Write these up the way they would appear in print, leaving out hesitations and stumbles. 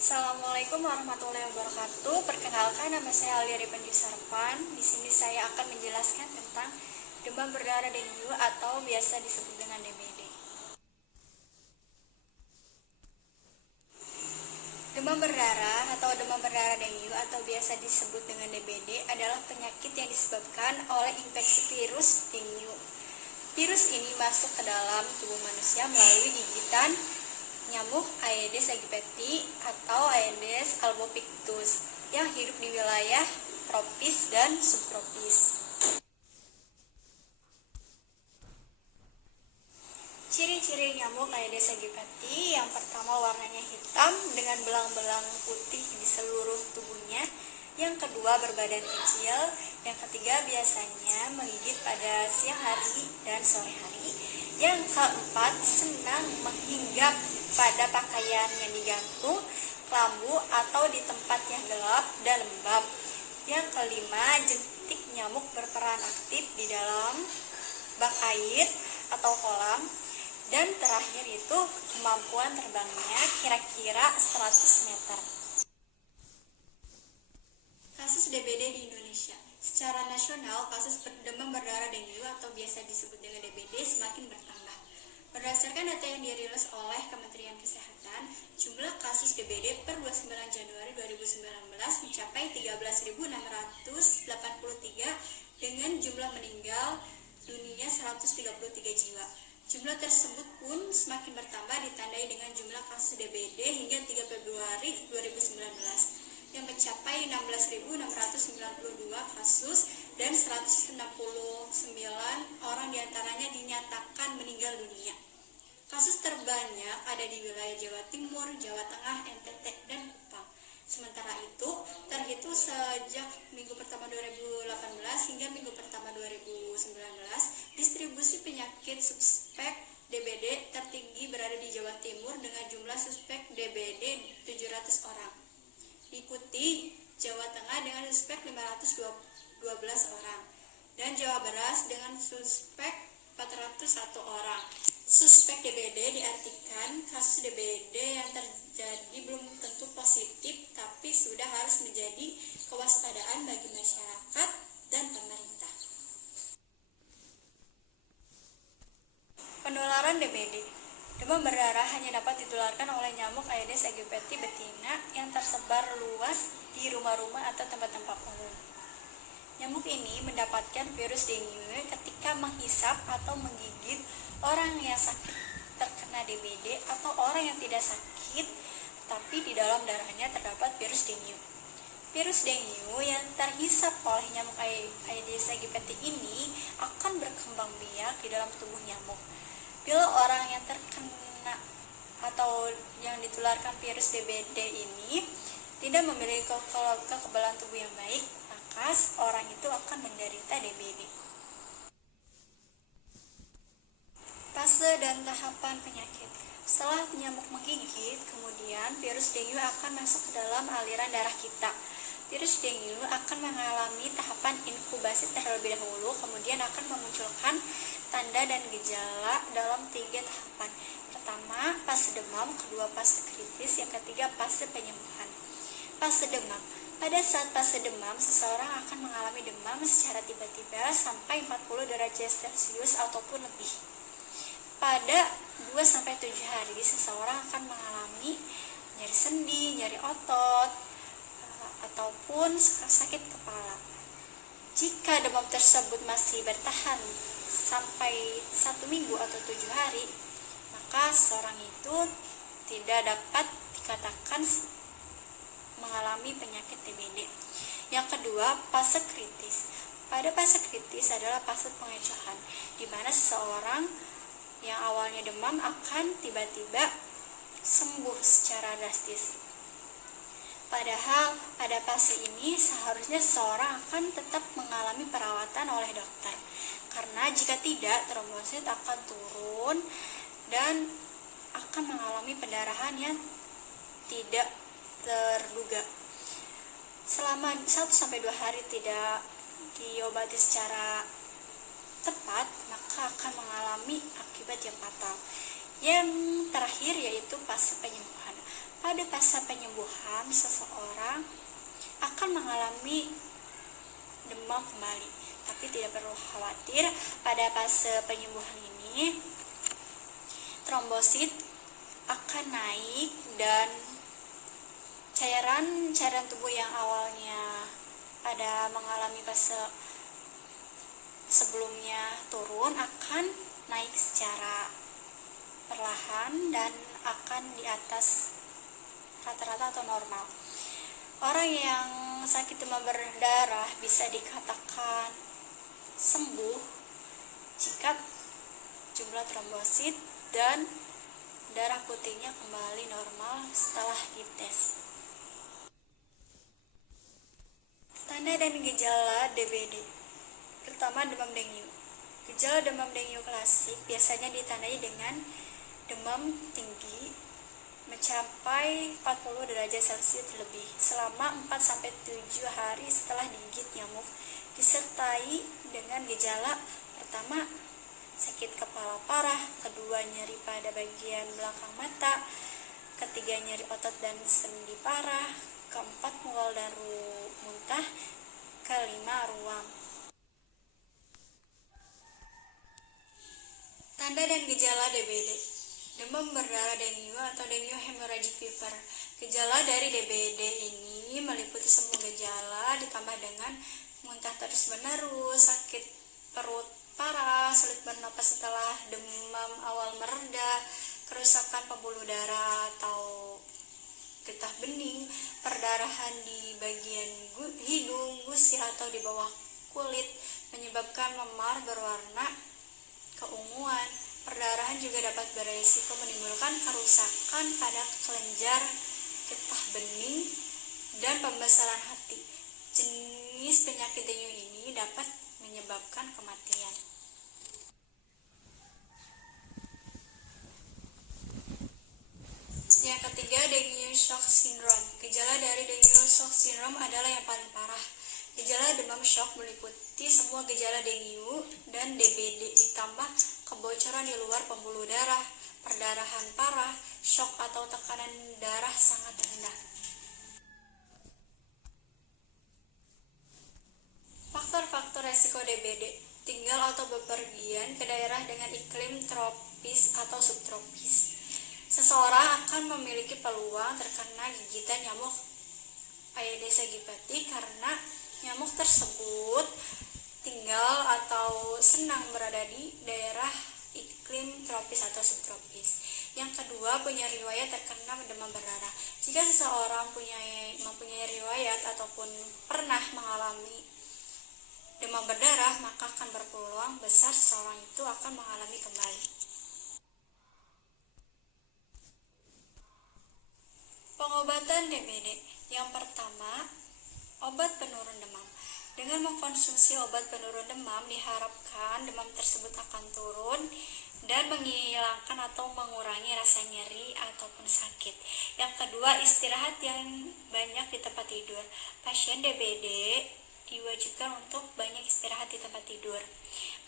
Assalamualaikum warahmatullahi wabarakatuh. Perkenalkan, nama saya Aliari Sarpan. Di sini saya akan menjelaskan tentang demam berdarah dengue atau biasa disebut dengan DBD. Demam berdarah atau demam berdarah dengue atau biasa disebut dengan DBD adalah penyakit yang disebabkan oleh infeksi virus dengue. Virus ini masuk ke dalam tubuh manusia melalui gigitan nyamuk Aedes aegypti atau Aedes albopictus yang hidup di wilayah tropis dan subtropis. Ciri-ciri nyamuk Aedes aegypti: yang pertama, warnanya hitam dengan belang-belang putih di seluruh tubuhnya. Yang kedua, berbadan kecil. Yang ketiga, biasanya menggigit pada siang hari dan sore hari. Yang keempat, senang menghinggap pada pakaian yang digantung, kelambu, atau di tempat yang gelap dan lembab. Yang kelima, jentik nyamuk berperan aktif di dalam bak air atau kolam. Dan terakhir itu, kemampuan terbangnya kira-kira 100 meter. Kasus DBD di Indonesia. Secara nasional, kasus demam berdarah dengue atau biasa disebut dengan DBD semakin bertambah. Berdasarkan data yang dirilis oleh Kementerian Kesehatan, jumlah kasus DBD per 29 Januari 2019 mencapai 13.683 dengan jumlah meninggal dunia 133 jiwa. Jumlah tersebut pun semakin bertambah ditandai dengan jumlah kasus DBD hingga 3 Februari 2019 yang mencapai 16.692 kasus dan 169 orang diantaranya dinyatakan meninggal dunia. Kasus terbanyak ada di wilayah Jawa Timur, Jawa Tengah, NTT, dan Kupang. Sementara itu, terhitung sejak minggu pertama 2018 hingga minggu pertama 2019, distribusi penyakit suspek DBD tertinggi berada di Jawa Timur dengan jumlah suspek DBD 700 orang. Diikuti Jawa Tengah dengan suspek 512 orang dan Jawa Barat dengan suspek 401 orang. Suspek DBD diartikan kasus DBD yang terjadi belum tentu positif, tapi sudah harus menjadi kewaspadaan bagi masyarakat dan pemerintah. Penularan DBD. Demam berdarah hanya dapat ditularkan oleh nyamuk Aedes aegypti betina yang tersebar luas di rumah-rumah atau tempat-tempat umum. Nyamuk ini mendapatkan virus dengue ketika menghisap atau menggigit orang yang sakit terkena DBD atau orang yang tidak sakit tapi di dalam darahnya terdapat virus dengue. Virus dengue yang terhisap oleh nyamuk Aedes aegypti ini akan berkembang biak di dalam tubuh nyamuk. Bila orang yang terkena atau yang ditularkan virus DBD ini tidak memiliki kekebalan tubuh yang baik, maka orang itu akan menderita DBD. Fase dan tahapan penyakit. Setelah nyamuk menggigit, kemudian virus dengue akan masuk ke dalam aliran darah kita. Virus dengue akan mengalami tahapan inkubasi terlebih dahulu, kemudian akan memunculkan tanda dan gejala dalam 3 tahapan. Pertama, fase demam, kedua fase kritis, yang ketiga fase penyembuhan. Fase demam. Pada saat fase demam, seseorang akan mengalami demam secara tiba-tiba sampai 40 derajat Celcius ataupun lebih. Pada 2-7 hari, seseorang akan mengalami nyeri sendi, nyeri otot, ataupun sakit kepala. Jika demam tersebut masih bertahan sampai 1 minggu atau 7 hari, maka seorang itu tidak dapat dikatakan mengalami penyakit DBD. Yang kedua, fase kritis. Pada fase kritis adalah fase pengecohan, di mana seseorang yang awalnya demam akan tiba-tiba sembuh secara drastis. Padahal pada fase ini seharusnya seseorang akan tetap mengalami perawatan oleh dokter, karena jika tidak, trombosit akan turun dan akan mengalami pendarahan yang tidak terduga. Selama 1-2 hari tidak diobati secara tepat, maka akan mengalami akibat yang fatal. Yang terakhir yaitu fase penyembuhan. pada fase penyembuhan seseorang akan mengalami demam kembali. Tapi tidak perlu khawatir, pada fase penyembuhan ini trombosit akan naik dan cairan tubuh yang awalnya pada mengalami fase sebelumnya turun akan naik secara perlahan dan akan di atas rata-rata atau normal. Orang yang sakit demam berdarah bisa dikatakan sembuh jika jumlah trombosit dan darah putihnya kembali normal setelah dites. Tanda dan gejala DBD. Pertama, demam dengue. Gejala demam dengue klasik biasanya ditandai dengan demam tinggi mencapai 40 derajat Celcius lebih selama 4-7 hari setelah digigit nyamuk, disertai dengan gejala pertama, sakit kepala parah, kedua, nyeri pada bagian belakang mata, ketiga, nyeri otot dan sendi parah, keempat, mual dan muntah, kelima, ruam. Tanda dan gejala DBD. Demam berdarah dengue atau dengue hemorrhagic fever. Gejala dari DBD ini meliputi semua gejala ditambah dengan muntah terus-menerus, sakit perut parah, sulit bernapas setelah demam awal mereda, kerusakan pembuluh darah atau getah bening, perdarahan di bagian hidung, gusi atau di bawah kulit, menyebabkan memar berwarna keunguan. Perdarahan juga dapat beresiko menimbulkan kerusakan pada kelenjar getah bening dan pembesaran hati. Jenis penyakit dengue ini dapat menyebabkan kematian. Yang ketiga, dengue shock syndrome. Gejala dari dengue shock syndrome adalah yang paling parah. Gejala demam shock meliputi semua gejala dengue dan DBD ditambah kebocoran di luar pembuluh darah, perdarahan parah, shock atau tekanan darah sangat rendah. Faktor-faktor resiko DBD: tinggal atau bepergian ke daerah dengan iklim tropis atau subtropis. Seseorang akan memiliki peluang terkena gigitan nyamuk Aedes aegypti karena nyamuk tersebut tinggal atau senang berada di daerah iklim tropis atau subtropis. Yang kedua, punya riwayat terkena demam berdarah. Jika seseorang mempunyai riwayat ataupun pernah mengalami demam berdarah, maka akan berpeluang besar seseorang itu akan mengalami kembali. Pengobatan DBD. Yang pertama, obat penurun demam. Dengan mengkonsumsi obat penurun demam, diharapkan demam tersebut akan turun dan menghilangkan atau mengurangi rasa nyeri ataupun sakit. Yang kedua, istirahat yang banyak di tempat tidur. Pasien DBD diwajibkan untuk banyak istirahat di tempat tidur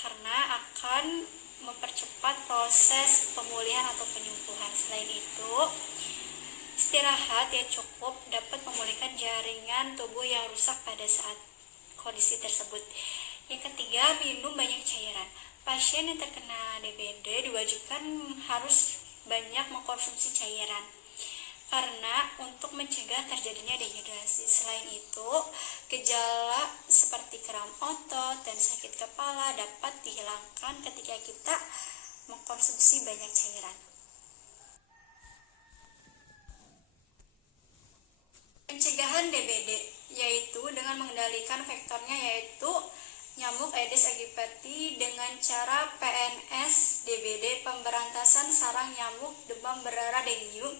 karena akan mempercepat proses pemulihan atau penyembuhan. Selain itu, istirahat yang cukup dapat memulihkan jaringan tubuh yang rusak pada saat kondisi tersebut. Yang ketiga, minum banyak cairan. Pasien yang terkena DBD diwajibkan harus banyak mengkonsumsi cairan karena untuk mencegah terjadinya dehidrasi. Selain itu, gejala seperti kram otot dan sakit kepala dapat dihilangkan ketika kita mengkonsumsi banyak cairan. Pencegahan DBD yaitu dengan mengendalikan faktornya, yaitu nyamuk Aedes aegypti dengan cara PNS DBD, pemberantasan sarang nyamuk demam berdarah dengue,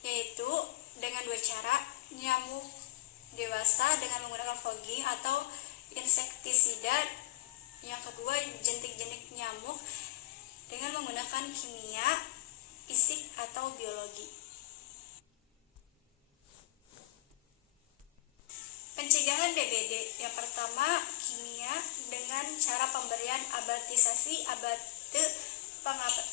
yaitu dengan dua cara: nyamuk dewasa dengan menggunakan fogging atau insektisida, yang kedua jentik-jentik nyamuk dengan menggunakan kimia, fisik atau biologi. Pencegahan DBD. Yang pertama, kimia dengan cara pemberian abatisasi, abate,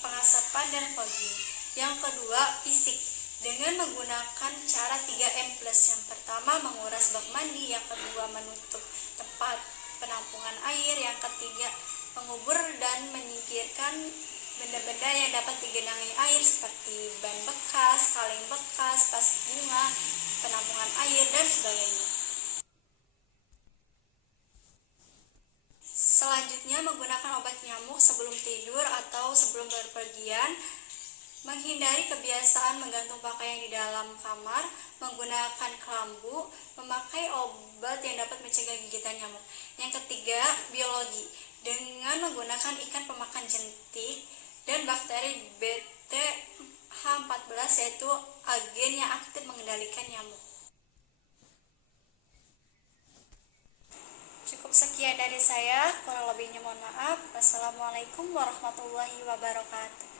pengasapan, dan fogging. Yang kedua, fisik dengan menggunakan cara 3M+. Yang pertama, menguras bak mandi, yang kedua, menutup tempat penampungan air, yang ketiga, mengubur dan menyingkirkan benda-benda yang dapat digenangi air seperti ban bekas, kaleng bekas, vas bunga, penampungan air, dan sebagainya. Selanjutnya, menggunakan obat nyamuk sebelum tidur atau sebelum berpergian. Menghindari kebiasaan menggantung pakaian di dalam kamar, menggunakan kelambu, memakai obat yang dapat mencegah gigitan nyamuk. Yang ketiga, biologi, dengan menggunakan ikan pemakan jentik dan bakteri BTH14, yaitu agen yang aktif mengendalikan nyamuk. Cukup sekian dari saya, kurang lebihnya mohon maaf. Wassalamualaikum warahmatullahi wabarakatuh.